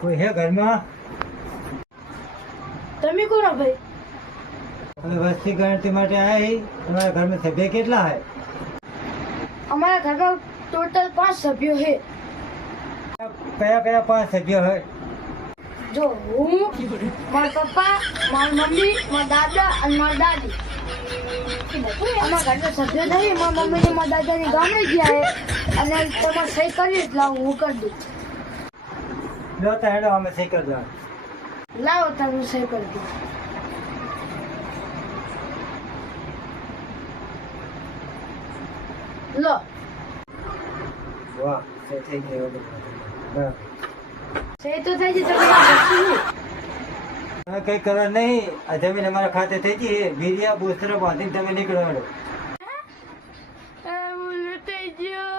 કોઈ હે ઘરમાં? તમે કોણ ભાઈ? અમે વસ્તી ગણતરી માટે આવ્યા. તમારા ઘરમાં સભ્ય કેટલા હે? અમારા ઘરમાં ટોટલ 5 સભ્યો છે. કયા કયા 5 સભ્યો હોય? જો હું, મારા પપ્પા, મારી મમ્મી, મારા દાદા અને મારી દાદી. અમારા ઘરના સભ્યો નહીં. મારા મમ્મી ને મારા દાદાની ગામડે ગયા છે અને તમારે સહી કરી જ લાવો, હું કરી દઉં. લો તો હેડો, અમે સહી કરી દો. લાવો તમે હું સહી કરી દઉં. લો વાહ, સહી થઈ ગઈ હવે. બરાબર. સહી તો થઈ ગઈ. તમે ના કરશો શું? તમે કઈ કરો નહીં. આ જમીન અમારા ખાતે થઈ ગઈ. વીરિયા બોસ્તરો બાંધીને તમે નીકળો હેડો. હું લૂંટાઈ ગયો.